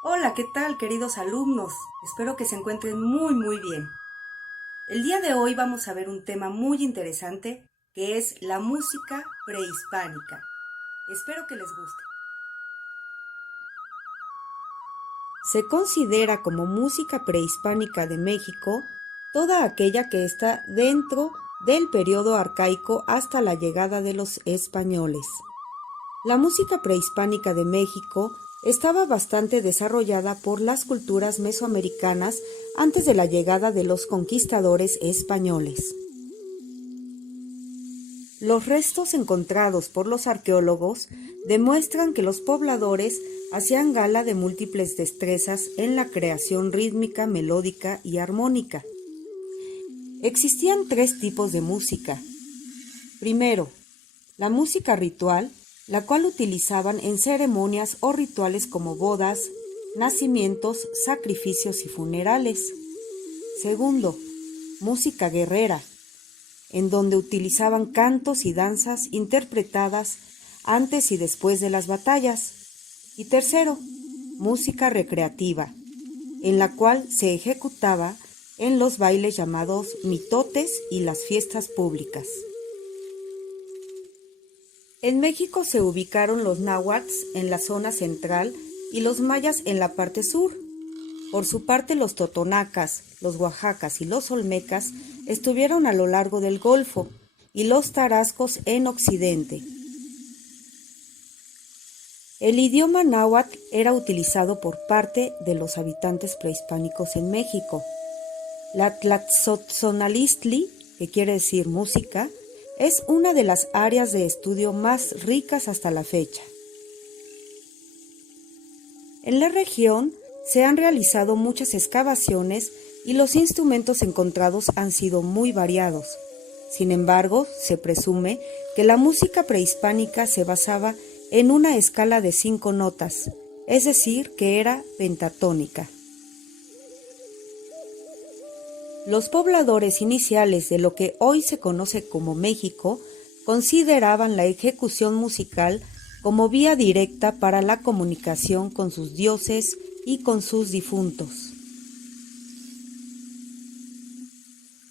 Hola, ¿qué tal, queridos alumnos? Espero que se encuentren muy bien. El día de hoy vamos a ver un tema muy interesante que es la música prehispánica. Espero que les guste. Se considera como música prehispánica de México toda aquella que está dentro del periodo arcaico hasta la llegada de los españoles. La música prehispánica de México estaba bastante desarrollada por las culturas mesoamericanas antes de la llegada de los conquistadores españoles. Los restos encontrados por los arqueólogos demuestran que los pobladores hacían gala de múltiples destrezas en la creación rítmica, melódica y armónica. Existían tres tipos de música. Primero, la música ritual, la cual utilizaban en ceremonias o rituales como bodas, nacimientos, sacrificios y funerales. Segundo, música guerrera, en donde utilizaban cantos y danzas interpretadas antes y después de las batallas. Y tercero, música recreativa, en la cual se ejecutaba en los bailes llamados mitotes y las fiestas públicas. En México se ubicaron los náhuatl en la zona central y los mayas en la parte sur. Por su parte, los totonacas, los oaxacas y los olmecas estuvieron a lo largo del Golfo y los tarascos en Occidente. El idioma náhuatl era utilizado por parte de los habitantes prehispánicos en México. La tlaxotzonalistli, que quiere decir música, es una de las áreas de estudio más ricas hasta la fecha. En la región se han realizado muchas excavaciones y los instrumentos encontrados han sido muy variados. Sin embargo, se presume que la música prehispánica se basaba en una escala de 5 notas, es decir, que era pentatónica. Los pobladores iniciales de lo que hoy se conoce como México consideraban la ejecución musical como vía directa para la comunicación con sus dioses y con sus difuntos.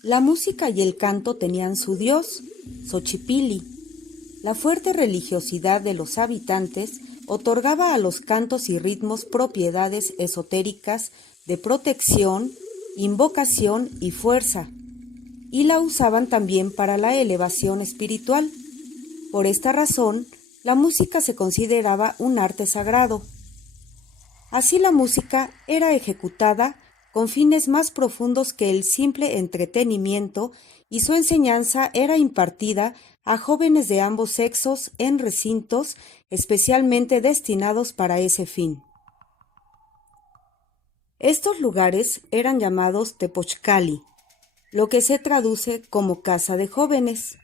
La música y el canto tenían su dios, Xochipilli. La fuerte religiosidad de los habitantes otorgaba a los cantos y ritmos propiedades esotéricas de protección, invocación y fuerza, y la usaban también para la elevación espiritual. Por esta razón, la música se consideraba un arte sagrado. Así la música era ejecutada con fines más profundos que el simple entretenimiento y su enseñanza era impartida a jóvenes de ambos sexos en recintos especialmente destinados para ese fin. Estos lugares eran llamados tepochcali, lo que se traduce como casa de jóvenes.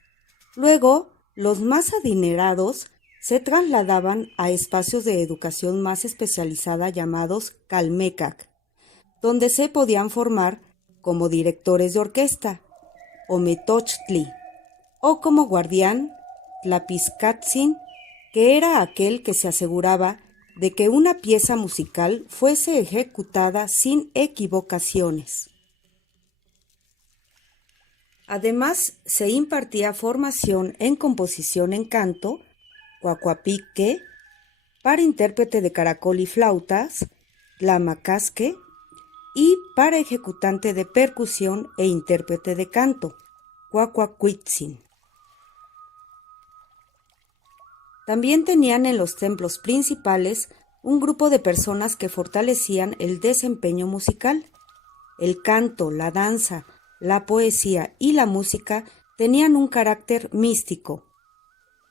Luego, los más adinerados se trasladaban a espacios de educación más especializada llamados calmecac, donde se podían formar como directores de orquesta, o metochtli, o como guardián, tlapiscatzin, que era aquel que se aseguraba de que una pieza musical fuese ejecutada sin equivocaciones. Además, se impartía formación en composición en canto, cuacuapique, para intérprete de caracol y flautas, tlamacasque, y para ejecutante de percusión e intérprete de canto, cuacuacuitzin. También tenían en los templos principales un grupo de personas que fortalecían el desempeño musical. El canto, la danza, la poesía y la música tenían un carácter místico.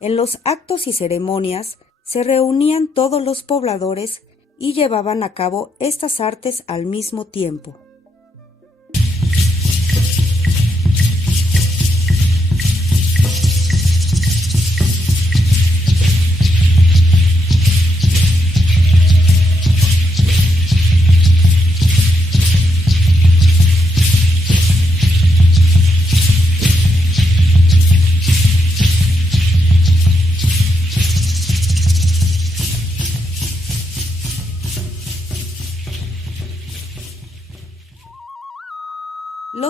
En los actos y ceremonias se reunían todos los pobladores y llevaban a cabo estas artes al mismo tiempo.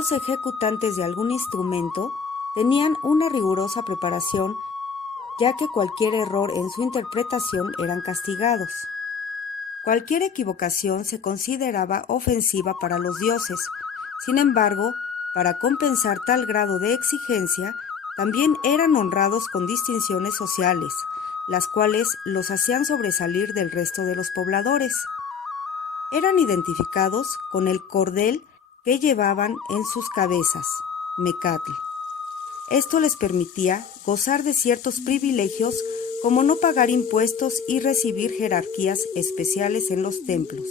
los ejecutantes de algún instrumento tenían una rigurosa preparación, ya que cualquier error en su interpretación eran castigados. Cualquier equivocación se consideraba ofensiva para los dioses. Sin embargo, para compensar tal grado de exigencia, también eran honrados con distinciones sociales, las cuales los hacían sobresalir del resto de los pobladores. Eran identificados con el cordel que llevaban en sus cabezas, mecatl. Esto les permitía gozar de ciertos privilegios como no pagar impuestos y recibir jerarquías especiales en los templos.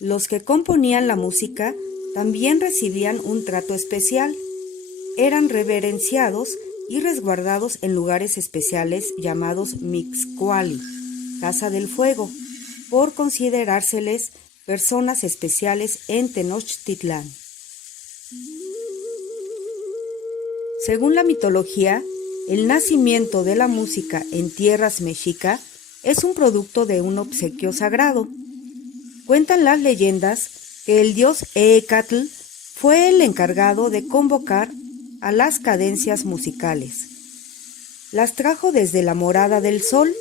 Los que componían la música también recibían un trato especial. Eran reverenciados y resguardados en lugares especiales llamados Mixcoali, Casa del Fuego, por considerárseles personas especiales en Tenochtitlán. Según la mitología, el nacimiento de la música en tierras mexica es un producto de un obsequio sagrado. Cuentan las leyendas que el dios Eecatl fue el encargado de convocar a las cadencias musicales. Las trajo desde la morada del sol,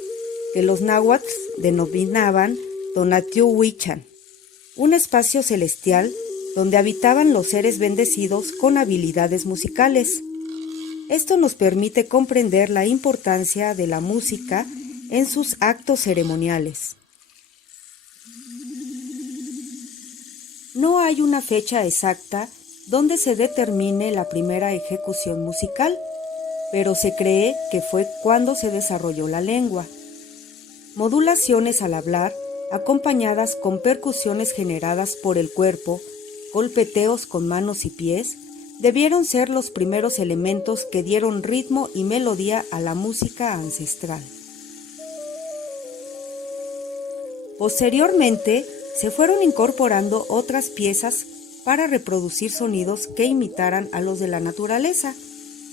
que los náhuatl denominaban Tonatiuh-Huichan, un espacio celestial donde habitaban los seres bendecidos con habilidades musicales. Esto nos permite comprender la importancia de la música en sus actos ceremoniales. No hay una fecha exacta donde se determine la primera ejecución musical, pero se cree que fue cuando se desarrolló la lengua. Modulaciones al hablar, acompañadas con percusiones generadas por el cuerpo, golpeteos con manos y pies, debieron ser los primeros elementos que dieron ritmo y melodía a la música ancestral. Posteriormente, se fueron incorporando otras piezas para reproducir sonidos que imitaran a los de la naturaleza,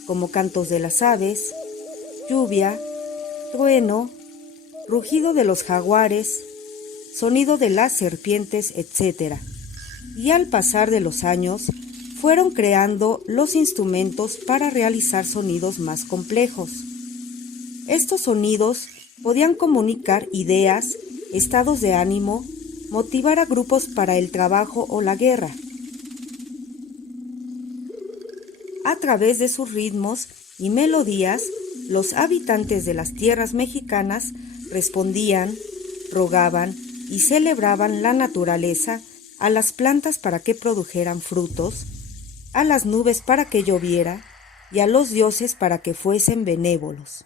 como cantos de las aves, lluvia, trueno, rugido de los jaguares, sonido de las serpientes, etc. Y al pasar de los años, fueron creando los instrumentos para realizar sonidos más complejos. Estos sonidos podían comunicar ideas, estados de ánimo, motivar a grupos para el trabajo o la guerra. A través de sus ritmos y melodías, los habitantes de las tierras mexicanas respondían, rogaban y celebraban la naturaleza, a las plantas para que produjeran frutos, a las nubes para que lloviera y a los dioses para que fuesen benévolos.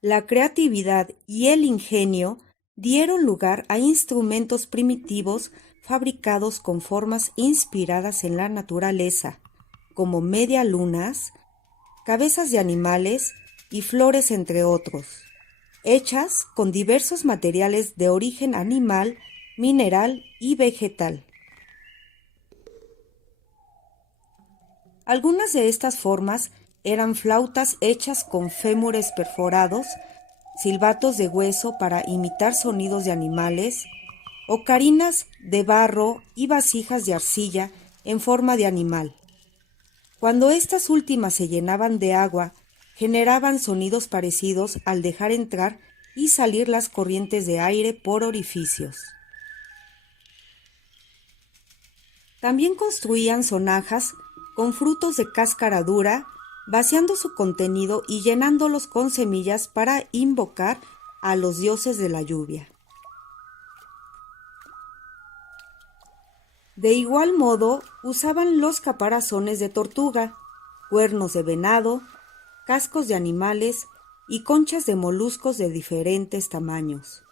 La creatividad y el ingenio dieron lugar a instrumentos primitivos fabricados con formas inspiradas en la naturaleza, como medialunas, cabezas de animales y flores, entre otros, hechas con diversos materiales de origen animal, mineral y vegetal. Algunas de estas formas eran flautas hechas con fémures perforados, silbatos de hueso para imitar sonidos de animales, ocarinas de barro y vasijas de arcilla en forma de animal. Cuando estas últimas se llenaban de agua, generaban sonidos parecidos al dejar entrar y salir las corrientes de aire por orificios. También construían sonajas con frutos de cáscara dura, vaciando su contenido y llenándolos con semillas para invocar a los dioses de la lluvia. De igual modo, usaban los caparazones de tortuga, cuernos de venado, cascos de animales y conchas de moluscos de diferentes tamaños.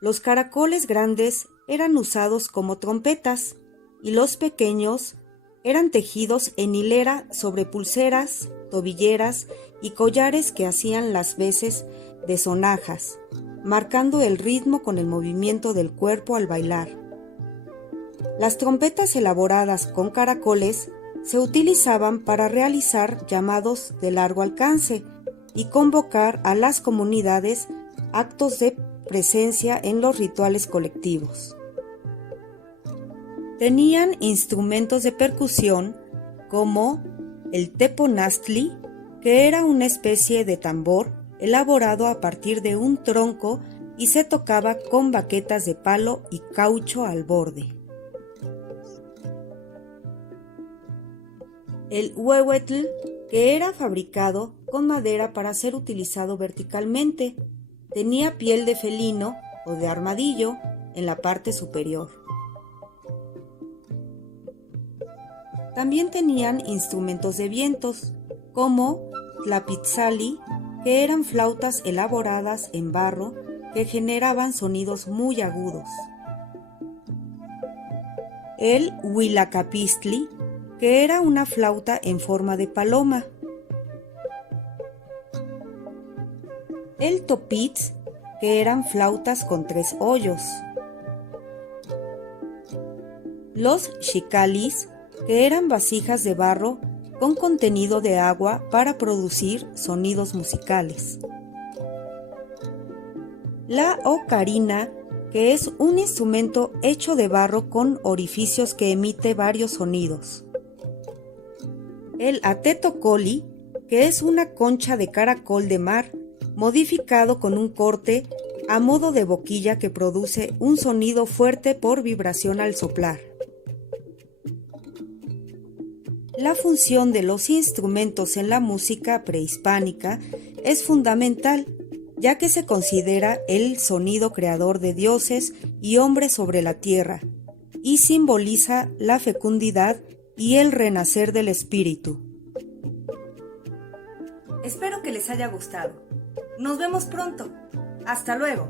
Los caracoles grandes eran usados como trompetas y los pequeños eran tejidos en hilera sobre pulseras, tobilleras y collares que hacían las veces de sonajas, marcando el ritmo con el movimiento del cuerpo al bailar. Las trompetas elaboradas con caracoles se utilizaban para realizar llamados de largo alcance y convocar a las comunidades actos de presencia en los rituales colectivos. Tenían instrumentos de percusión como el teponaztli, que era una especie de tambor elaborado a partir de un tronco y se tocaba con baquetas de palo y caucho al borde. El huehuetl, que era fabricado con madera para ser utilizado verticalmente, tenía piel de felino o de armadillo en la parte superior. También tenían instrumentos de vientos, como tlapitzali, que eran flautas elaboradas en barro que generaban sonidos muy agudos. El huilacapistli, que era una flauta en forma de paloma. El topitz, que eran flautas con 3 hoyos. Los xicalis, que eran vasijas de barro con contenido de agua para producir sonidos musicales. La ocarina, que es un instrumento hecho de barro con orificios que emite varios sonidos. El atetocoli, que es una concha de caracol de mar modificado con un corte a modo de boquilla que produce un sonido fuerte por vibración al soplar. La función de los instrumentos en la música prehispánica es fundamental, ya que se considera el sonido creador de dioses y hombres sobre la tierra, y simboliza la fecundidad y el renacer del espíritu. Espero que les haya gustado. Nos vemos pronto. Hasta luego.